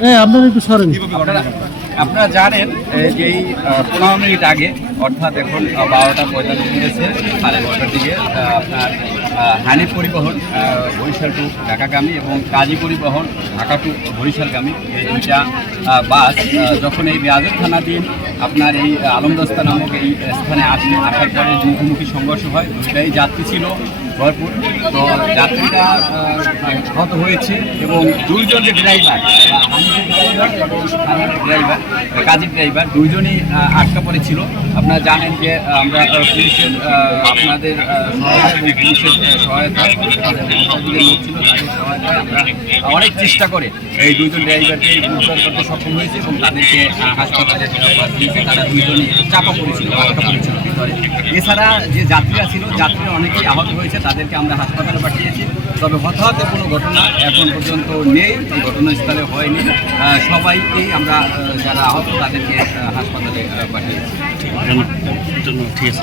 হ্যাঁ আপনারা একটু আপনারা জানেন যে এই পনেরো মিনিট আগে, অর্থাৎ এখন বারোটা পঁয়তাল্লিশ মিনিটে সাড়ে বারোটার দিকে আপনার হানি পরিবহন বরিশাল টু ঢাকাগামী এবং কাজী পরিবহন ঢাকা টু বরিশালগামী। এই দুইটা বাস যখন এই রেয়াজের থানা দিন আপনার এই আলমদস্তা নামক এই স্থানে আসলে আসার পরে মুখোমুখি সংঘর্ষ হয়। দুইটাই যাত্রী ছিল ভরপুর। তো যাত্রীরা আহত হয়েছে এবং দুইজন যে ড্রাইভার ড্রাইভার কাজী ড্রাইভার দুইজনই আটকা পড়েছিল। আপনারা জানেন যে আমরা পুলিশের আপনাদের আহ, সহায়তা অনেক চেষ্টা করে। এই দুইজন ড্রাইভারকে উদ্ধার করতে সক্ষম হয়েছে এবং তাদেরকে হাসপাতালে দিয়েছে। তারা দুইজনই চাপা পড়েছিল আটকা পড়েছিল ভিতরে। এছাড়া যে যাত্রীরা ছিল যাত্রীরা অনেকেই আহত হয়েছে তাদেরকে আমরা হাসপাতালে পাঠিয়েছি। তবে হতাহতের কোনো ঘটনা এখন পর্যন্ত নেই এই ঘটনাস্থলে হয়নি। সবাইকেই আমরা যারা আহত তাদেরকে হাসপাতালে পাঠিয়েছি। ঠিক আছে।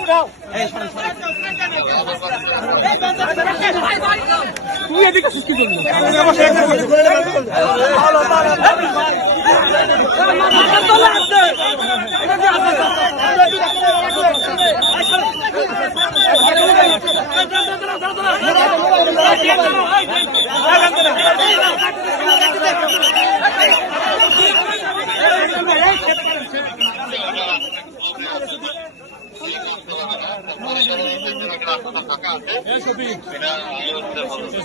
উঠাও দিয়ে দিচ্ছিস কি জন্য Thank you. হাসপাতাল ফাঁকা আছে এটা আইন অনুযায়ী